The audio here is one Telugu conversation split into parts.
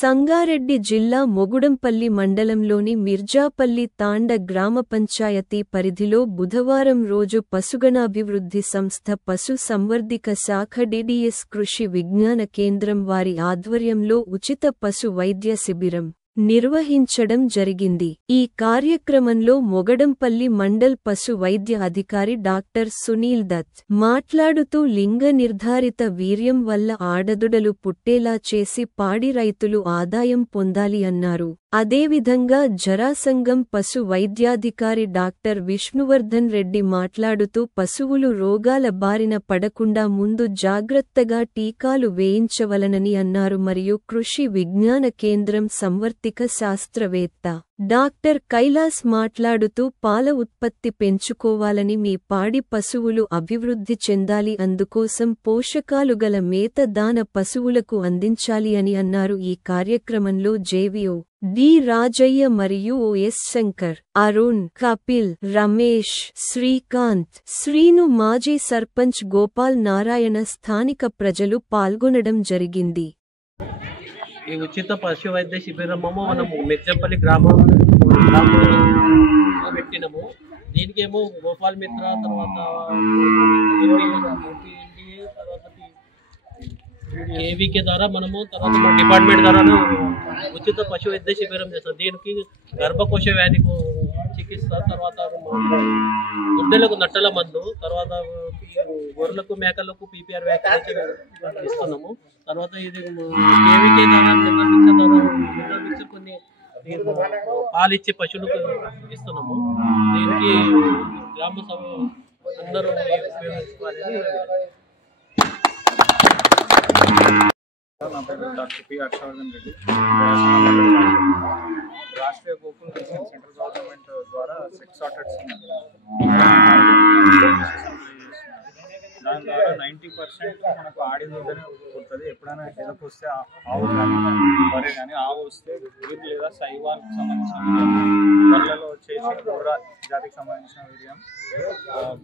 సంగారెడ్డి జిల్లా మొగుడంపల్లి మండలంలోని మిర్జాపల్లి తాండ గ్రామ పంచాయతీ పరిధిలో బుధవారం రోజు పశుగణాభివృద్ధి సంస్థ పశు సంవర్ధిక శాఖ డిడిఎస్ కృషి విజ్ఞాన కేంద్రం వారి ఆధ్వర్యంలో ఉచిత పశు వైద్య శిబిరం నిర్వహించడం జరిగింది. ఈ కార్యక్రమంలో మొగడంపల్లి మండల్ పశు వైద్య అధికారి డాక్టర్ సునీల్ దత్ మాట్లాడుతూ లింగ నిర్ధారిత వీర్యం వల్ల ఆడదుడలు పుట్టేలా చేసి పాడి రైతులు ఆదాయం పొందాలి అన్నారు. అదేవిధంగా జరాసంగం పశు వైద్యాధికారి డాక్టర్ విష్ణువర్ధన్ రెడ్డి మాట్లాడుతూ పశువులు రోగాల బారిన పడకుండా ముందు జాగ్రత్తగా టీకాలు వేయించవలనని అన్నారు. మరియు కృషి విజ్ఞాన కేంద్రం సంవర్ధిక శాస్త్రవేత్త డాక్టర్ కైలాస్ మాట్లాడుతూ పాల ఉత్పత్తి పెంచుకోవాలని మీ పాడి పశువులు అభివృద్ధి చెందాలి, అందుకోసం పోషకాలు గల మేత దాన పశువులకు అందించాలి అని అన్నారు. ఈ కార్యక్రమంలో జేవిఓ డి రాజయ్య మరియు ఓఎస్ శంకర్, అరుణ్, కపిల్, రమేష్, శ్రీకాంత్, శ్రీను, మాజీ సర్పంచ్ గోపాల్ నారాయణ, స్థానిక ప్రజలు పాల్గొనడం జరిగింది. ఈ ఉచిత పశు వైద్య శిబిరము మనము మిర్జంపల్లి గ్రామంలో పెట్టినాము. దీనికేమో గోపాల్ మిత్ర తర్వాత ఏవికే ద్వారా మనము తర్వాత మా డిపార్ట్మెంట్ ద్వారా ఉచిత పశు వైద్య శిబిరం చేస్తాం. దీనికి గర్భకోశ వ్యాధికి చికిత్స, తర్వాత గుడ్డలకు నట్టల మందు, తర్వాత గొర్రెలకు మేకలకు పీపీఆర్ వ్యాక్సినేషన్ ఇస్తున్నాము. తర్వాత ఇది కేవీకే ద్వారా మినరల్ కొన్ని పాలిచ్చే పశువులకు ఇస్తున్నాము. దీనికి గ్రామ సభ అందరూ ఉపయోగించుకోవాలని. నా పేరు doctor P Harshavardhan Reddy. Rashtriya Gokul mission central government ద్వారా సెక్స్ సార్టెడ్స్ దాని ద్వారా 90% మనకు ఆడి దూడనే పుడుతుంది. ఎప్పుడైనా ఎదకు వస్తే ఆవు కానీ వరి కానీ ఆవు వస్తే వీరు లేదా సైవానికి సంబంధించిన వరలలో వచ్చేసి గోర్రా జాతికి సంబంధించిన వీర్యం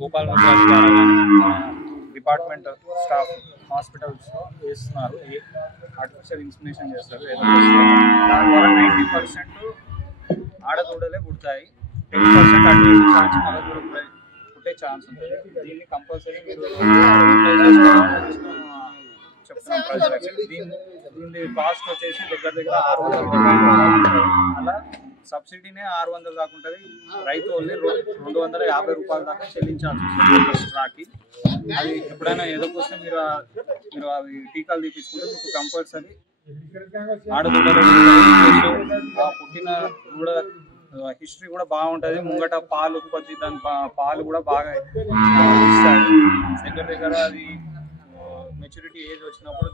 గోపాల్ మసాజ్ ద్వారా డిపార్ట్మెంట్ స్టాఫ్ హాస్పిటల్స్లో వేస్తున్నారు. ఆర్టిఫిషియల్ ఇన్స్మినేషన్ చేస్తారు. దాని ద్వారా 90% ఆడదూడలే పుడతాయి. 10% అటు ఇటు ఛాన్స్ మగదూడ పుట్టే ఛాన్స్ ఉంటుంది. దీన్ని కంపల్సరీ మీరు చెప్తున్నాం ప్రజలకి. దీని కాస్ట్ వచ్చేసి దగ్గర 600 రూపాయలు. అలా సబ్సిడీనే 600 దాకా ఉంటుంది. రైతు ఓన్లీ 250 రూపాయల దాకా చెల్లించాల్సి వస్తుంది స్ట్రాకి. అది ఎప్పుడైనా ఏదోకొస్తే మీరు అవి టీకాలు తీపించుకుంటే మీకు కంపల్సరీ ఆడదూడలు పుట్టిన కూడా హిస్టరీ కూడా బాగుంటుంది. ముంగట పాలు ఉత్పత్తి, దాని పాలు కూడా బాగా ఇస్తాయి. దగ్గర అది మెచ్యూరిటీ ఏజ్ వచ్చినప్పుడు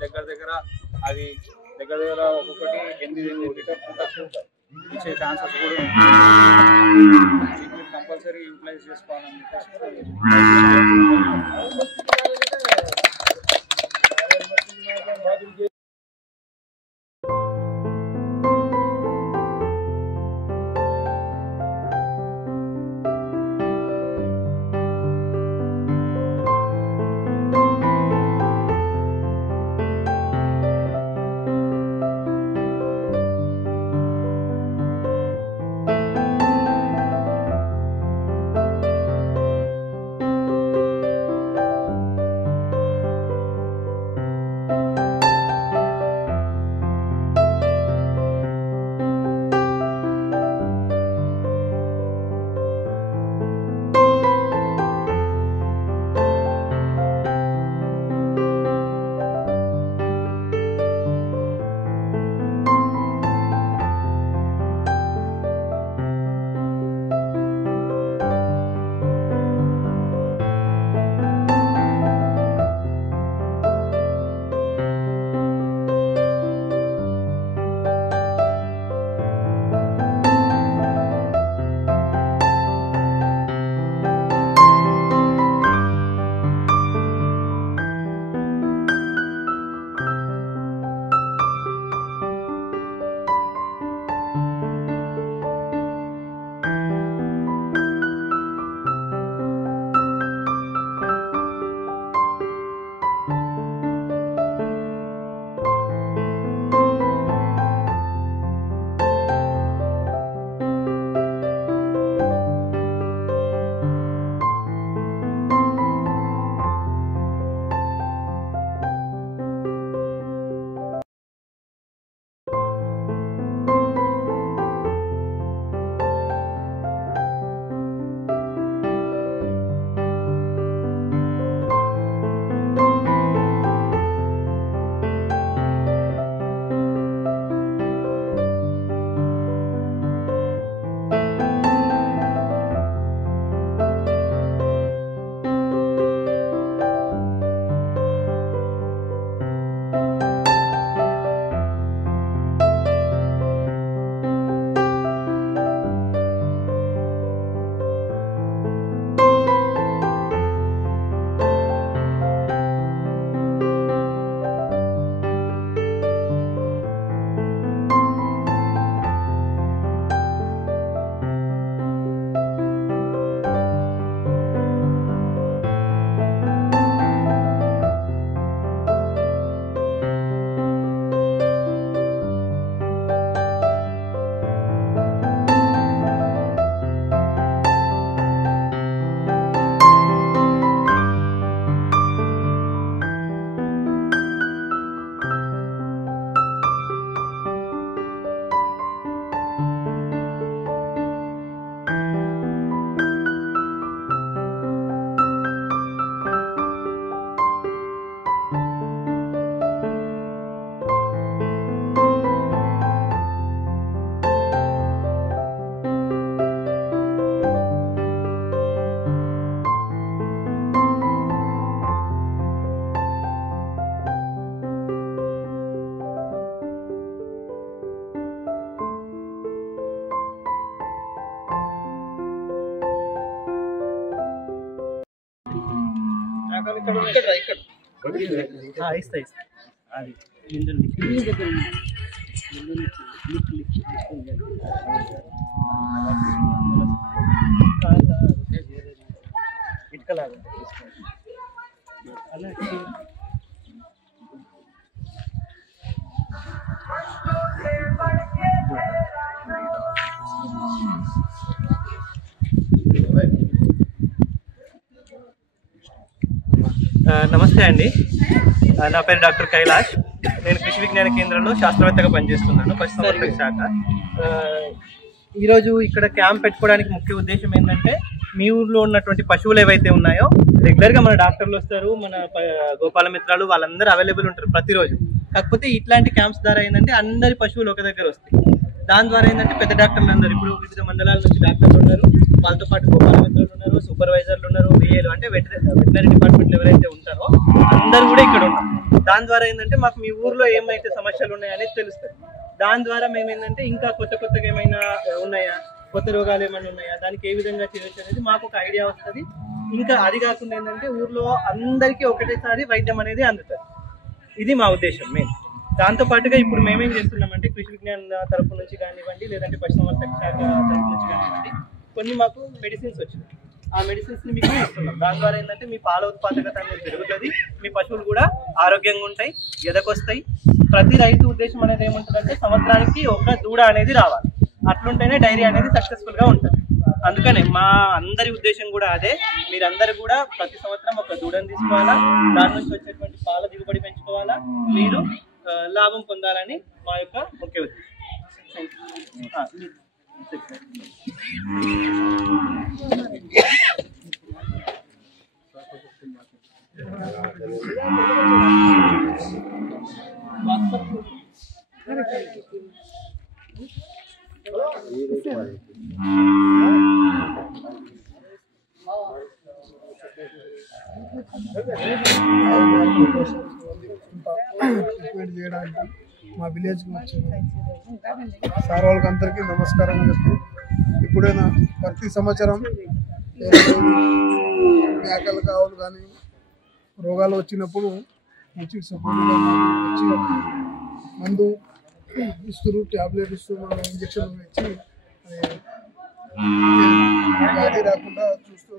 అది ఒక్కొక్కటి 8 లీటర్ ఇచ్చే ఛాన్సెస్ కూడా ఉంటాయి. కంపల్సరీ యూటిలైజ్ చేసుకోవాలని చెప్పేసి ఇస్తా అది ఇటుకలాగా నమస్తే అండి, నా పేరు డాక్టర్ కైలాష్. నేను కృషి విజ్ఞాన కేంద్రంలో శాస్త్రవేత్తగా పనిచేస్తున్నాను, పశుసంవర్ధక శాఖ. ఈరోజు ఇక్కడ క్యాంప్ పెట్టుకోవడానికి ముఖ్య ఉద్దేశం ఏంటంటే, మీ ఊర్లో ఉన్నటువంటి పశువులు ఏవైతే ఉన్నాయో రెగ్యులర్గా మన డాక్టర్లు వస్తారు, మన గోపాల మిత్రాలు వాళ్ళందరూ అవైలబుల్ ఉంటారు ప్రతిరోజు. కాకపోతే ఇట్లాంటి క్యాంప్స్ ద్వారా ఏంటంటే అందరి పశువులు ఒక దగ్గర వస్తాయి. దాని ద్వారా ఏంటంటే పెద్ద డాక్టర్లు అందరూ, ఇప్పుడు వివిధ మండలాల నుంచి డాక్టర్లు ఉన్నారు, వాళ్ళతో పాటు గోపాల మిత్రులు ఉన్నారు, సూపర్వైజర్లు ఉన్నారు, విఏలు అంటే వెటనరీ డిపార్ట్మెంట్లు ఎవరైతే ఉంటారో అందరూ కూడా ఇక్కడ ఉన్నారు. దాని ద్వారా ఏంటంటే మాకు మీ ఊర్లో ఏమైతే సమస్యలు ఉన్నాయనేది తెలుస్తుంది. దాని ద్వారా మేము ఏంటంటే ఇంకా కొత్తగా ఏమైనా ఉన్నాయా, కొత్త రోగాలు ఏమైనా ఉన్నాయా, దానికి ఏ విధంగా చేయొచ్చు అనేది మాకు ఒక ఐడియా వస్తుంది. ఇంకా అది కాకుండా ఏంటంటే ఊర్లో అందరికీ ఒకటేసారి వైద్యం అనేది అందుతుంది. ఇది మా ఉద్దేశం మెయిన్. దాంతో పాటుగా ఇప్పుడు మేమేం చేస్తున్నామంటే కృషి విజ్ఞాన తరపు నుంచి కానివ్వండి, లేదంటే పశుసంవర్ధక శాఖ తరపు నుంచి కానివ్వండి, కొన్ని మాకు మెడిసిన్స్ వచ్చినాయి. ఆ మెడిసిన్స్ ని మీకు ఇస్తున్నాం. దాని ద్వారా ఏంటంటే మీ పాల ఉత్పాదకత అనేది పెరుగుతుంది, మీ పశువులు కూడా ఆరోగ్యంగా ఉంటాయి, ఎదకొస్తాయి. ప్రతి రైతు ఉద్దేశం అనేది ఏముంటుందంటే సంవత్సరానికి ఒక దూడ అనేది రావాలి, అట్లుంటేనే డైరీ అనేది సక్సెస్ఫుల్ గా ఉంటుంది. అందుకనే మా అందరి ఉద్దేశం కూడా అదే. మీరందరూ కూడా ప్రతి సంవత్సరం ఒక దూడని తీసుకోవాలా, దాని నుంచి వచ్చేటువంటి పాల దిగుబడి పెంచుకోవాలా, మీరు లాభం పొందాలని మా యొక్క ముఖ్య ఉద్దేశం. ట్రీట్మెంట్ చేయడానికి మా విలేజ్కి వచ్చింది. సార్ వాళ్ళకి అందరికీ నమస్కారం చెప్తూ, ఇప్పుడైనా ప్రతి సంవత్సరం మేకలు కావాలి కానీ రోగాలు వచ్చినప్పుడు మంచి సపోర్ట్గా వచ్చి మందు ఇస్తారు, ట్యాబ్లెట్ ఇస్తూ మన ఇంజక్షన్ ఇచ్చి వ్యాధి రాకుండా చూస్తూ